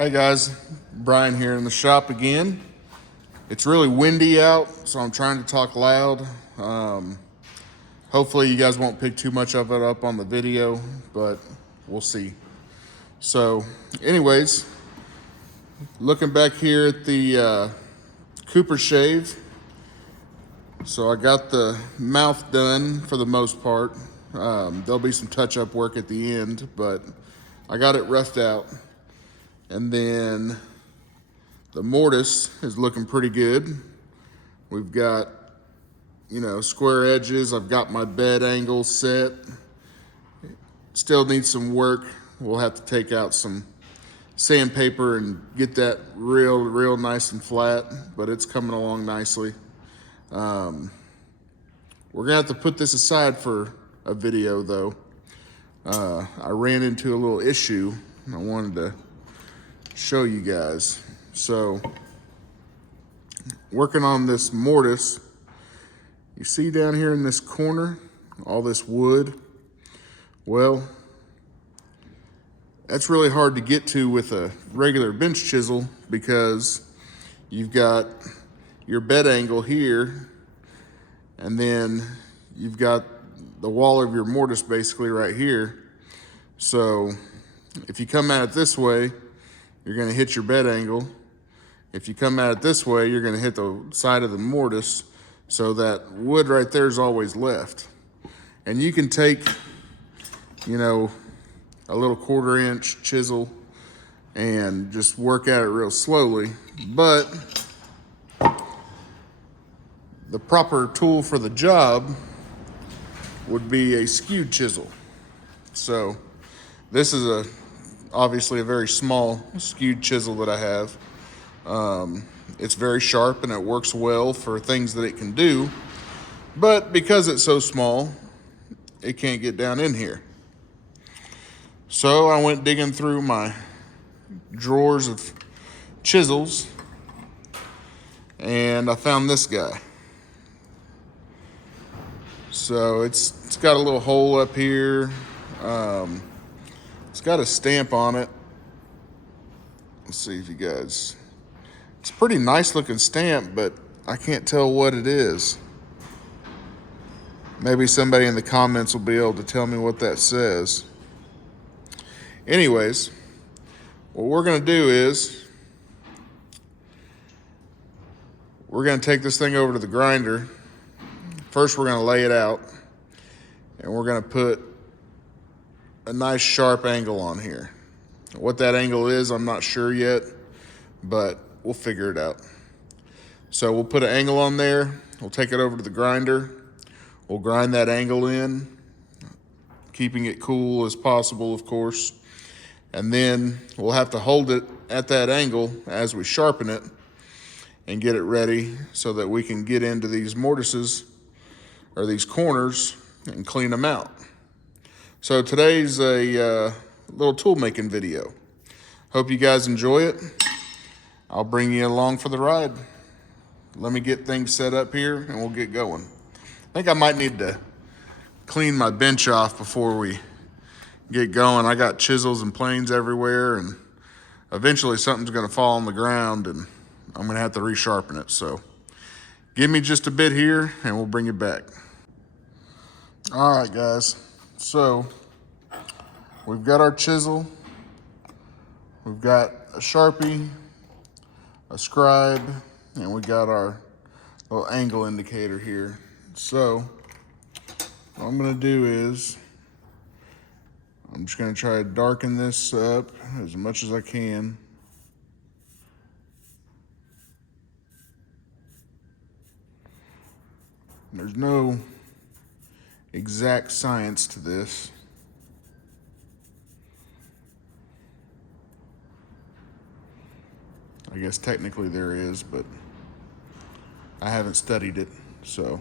Hey guys, Brian here in the shop again. It's really windy out, so I'm trying to talk loud. Hopefully you guys won't pick too much of it up on the video, but we'll see. So anyways, looking back here at the Cooper shave. So I got the mouth done for the most part. There'll be some touch-up work at the end, but I got it roughed out. And then the mortise is looking pretty good. We've got, square edges. I've got my bed angle set. Still needs some work. We'll have to take out some sandpaper and get that real nice and flat, but it's coming along nicely. We're gonna have to put this aside for a video though. I ran into a little issue and I wanted to show you guys. So, working on this mortise, you see down here in this corner, all this wood. Well, that's really hard to get to with a regular bench chisel because you've got your bed angle here, and then you've got the wall of your mortise basically right here. So if you come at it this way, you're gonna hit your bed angle. If you come at it this way, you're gonna hit the side of the mortise, so that wood right there is always left. And you can take, a little 1/4 inch chisel and just work at it real slowly. But the proper tool for the job would be a skewed chisel. So this is obviously a very small skewed chisel that I have. It's very sharp and it works well for things that it can do, but because it's so small, it can't get down in here. So I went digging through my drawers of chisels and I found this guy. So it's got a little hole up here. It's got a stamp on it. Let's see if you guys, it's a pretty nice looking stamp, but I can't tell what it is. Maybe somebody in the comments will be able to tell me what that says. Anyways, what we're gonna do is we're gonna take this thing over to the grinder. First, we're gonna lay it out and we're gonna put a nice sharp angle on here. What that angle is, I'm not sure yet, but we'll figure it out. So we'll put an angle on there. We'll take it over to the grinder. We'll grind that angle in, keeping it cool as possible, of course. And then we'll have to hold it at that angle as we sharpen it and get it ready so that we can get into these mortises or these corners and clean them out. So today's a little tool making video. Hope you guys enjoy it. I'll bring you along for the ride. Let me get things set up here and we'll get going. I think I might need to clean my bench off before we get going. I got chisels and planes everywhere and eventually something's gonna fall on the ground and I'm gonna have to resharpen it. So give me just a bit here and we'll bring it back. All right, guys. So we've got our chisel, we've got a Sharpie, a scribe, and we got our little angle indicator here. So what I'm gonna do is I'm just gonna try to darken this up as much as I can. There's no exact science to this. I guess technically there is, but I haven't studied it, so.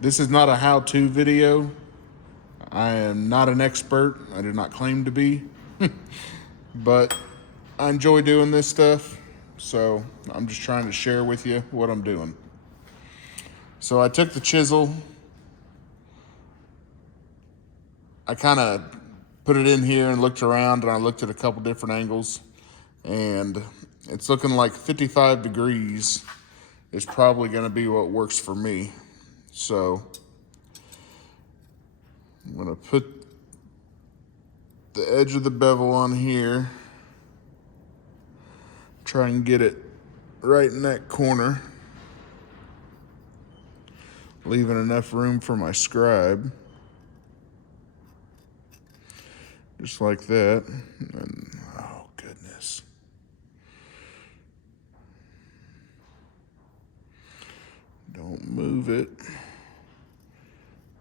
This is not a how-to video. I am not an expert. I do not claim to be, but I enjoy doing this stuff. So I'm just trying to share with you what I'm doing. So I took the chisel, I kind of put it in here and looked around, and I looked at a couple different angles, and it's looking like 55 degrees is probably going to be what works for me. So I'm going to put the edge of the bevel on here, try and get it right in that corner, leaving enough room for my scribe. Just like that. And oh goodness. Don't move it.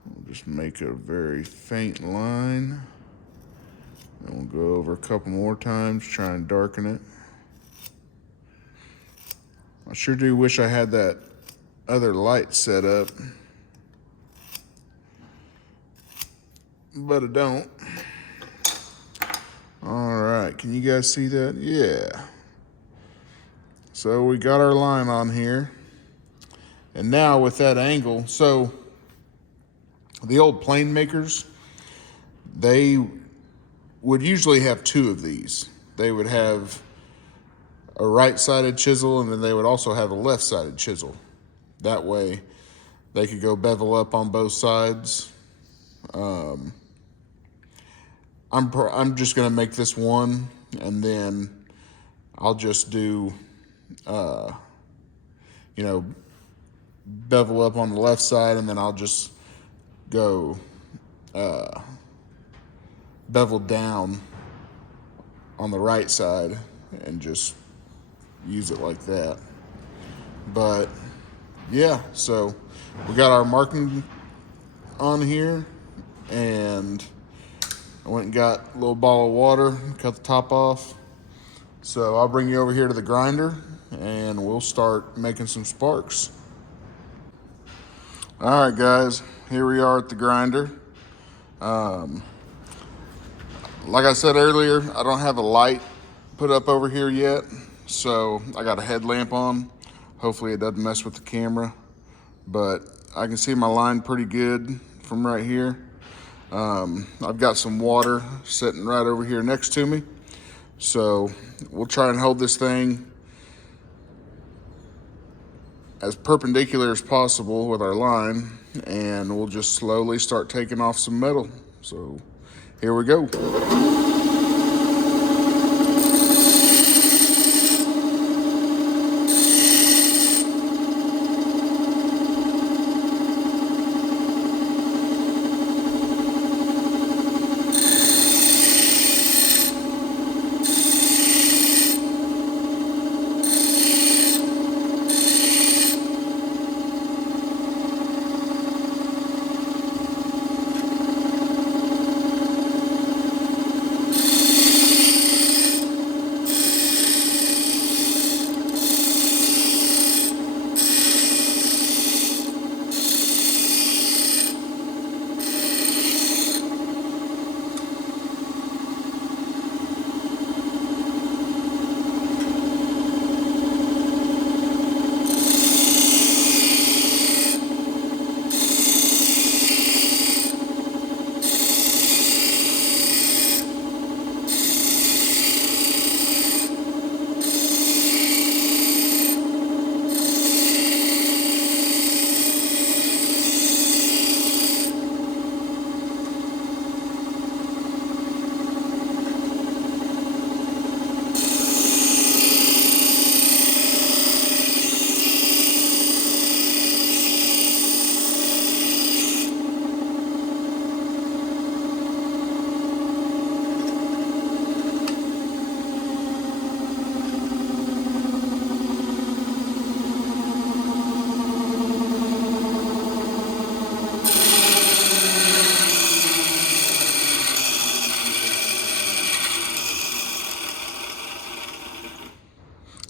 We'll just make a very faint line. And we'll go over a couple more times, try and darken it. I sure do wish I had that other light set up, but I don't. All right, can you guys see that? Yeah. So we got our line on here. And now with that angle, so the old plane makers, they would usually have two of these. They would have a right-sided chisel, and then they would also have a left-sided chisel. That way they could go bevel up on both sides. I'm just gonna make this one, and then I'll just do, bevel up on the left side, and then I'll just go bevel down on the right side and just use it like that. But yeah, so we got our marking on here, and I went and got a little ball of water, cut the top off. So I'll bring you over here to the grinder and we'll start making some sparks. All right, guys, here we are at the grinder. Like I said earlier, I don't have a light put up over here yet, so I got a headlamp on. Hopefully it doesn't mess with the camera, but I can see my line pretty good from right here. I've got some water sitting right over here next to me, so we'll try and hold this thing as perpendicular as possible with our line, and we'll just slowly start taking off some metal. So here we go.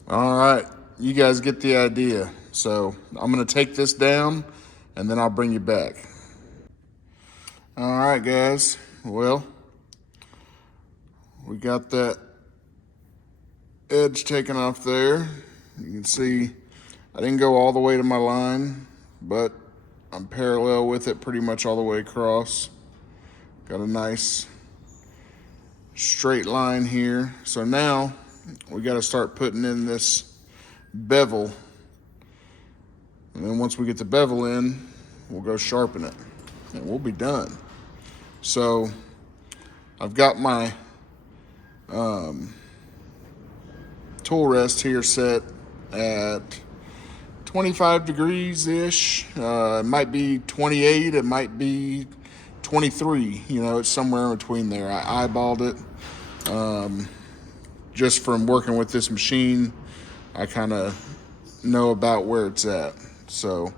All right, you guys get the idea. So I'm gonna take this down and then I'll bring you back. All right, guys, well, we got that edge taken off there. You can see I didn't go all the way to my line, but I'm parallel with it pretty much all the way across. Got a nice straight line here. So now we got to start putting in this bevel. And then once we get the bevel in, we'll go sharpen it and we'll be done. So I've got my tool rest here set at 25 degrees-ish. It might be 28, it might be 23, you know, it's somewhere in between there. I eyeballed it. Just from working with this machine, I kind of know about where it's at. So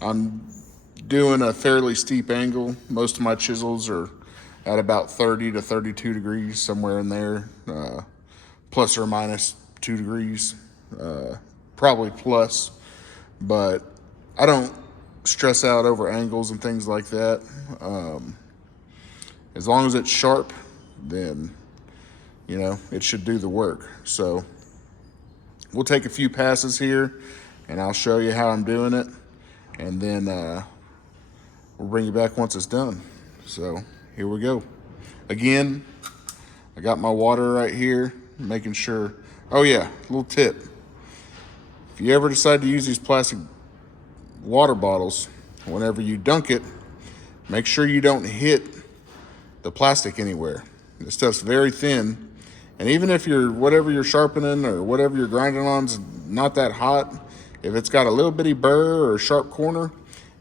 I'm doing a fairly steep angle. Most of my chisels are at about 30 to 32 degrees, somewhere in there, plus or minus 2 degrees, probably plus, but I don't stress out over angles and things like that. As long as it's sharp, then, you know, it should do the work. So we'll take a few passes here and I'll show you how I'm doing it, and then we'll bring you back once it's done. So here we go. Again, I got my water right here, making sure. Oh yeah, little tip. If you ever decide to use these plastic water bottles, whenever you dunk it, make sure you don't hit the plastic anywhere. This stuff's very thin, and even if whatever you're sharpening or whatever you're grinding on's not that hot, if it's got a little bitty burr or a sharp corner,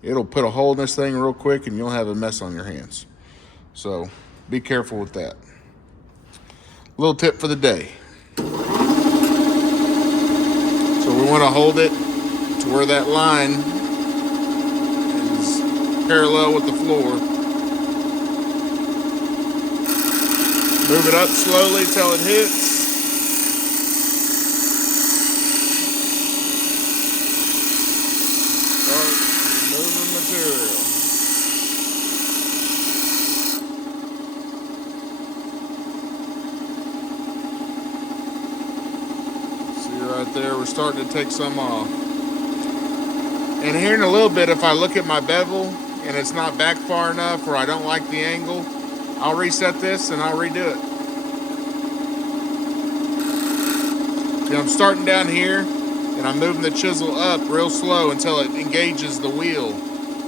it'll put a hole in this thing real quick and you'll have a mess on your hands. So be careful with that. Little tip for the day. So we want to hold it to where that line is parallel with the floor. Move it up slowly till it hits. Start removing material. Right there, we're starting to take some off. And here in a little bit, if I look at my bevel and it's not back far enough or I don't like the angle, I'll reset this and I'll redo it. See, I'm starting down here and I'm moving the chisel up real slow until it engages the wheel.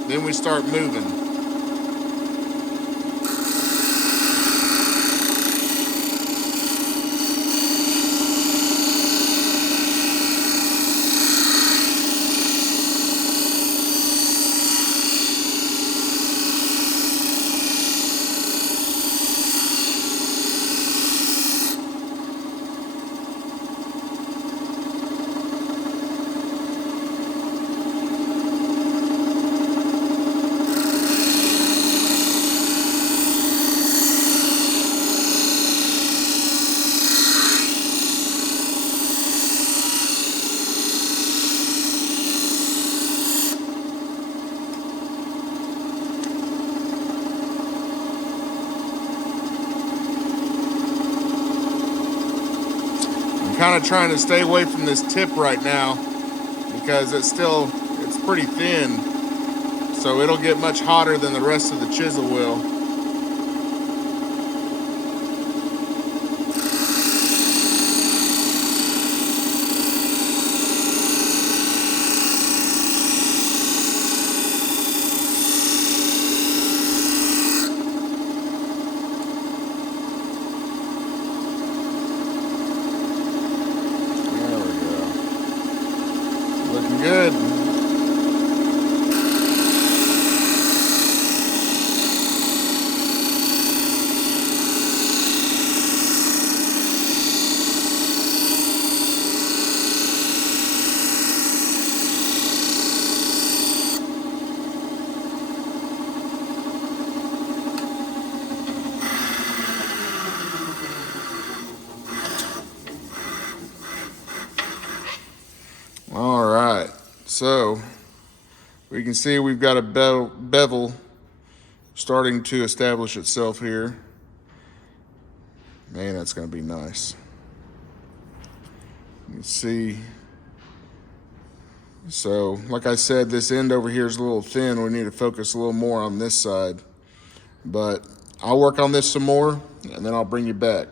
Then we start moving. Kind of trying to stay away from this tip right now because it's pretty thin, so it'll get much hotter than the rest of the chisel will. Looking good. All right, so we can see we've got a bevel starting to establish itself here. Man, that's going to be nice. You can see. So, like I said, this end over here is a little thin. We need to focus a little more on this side. But I'll work on this some more, and then I'll bring you back.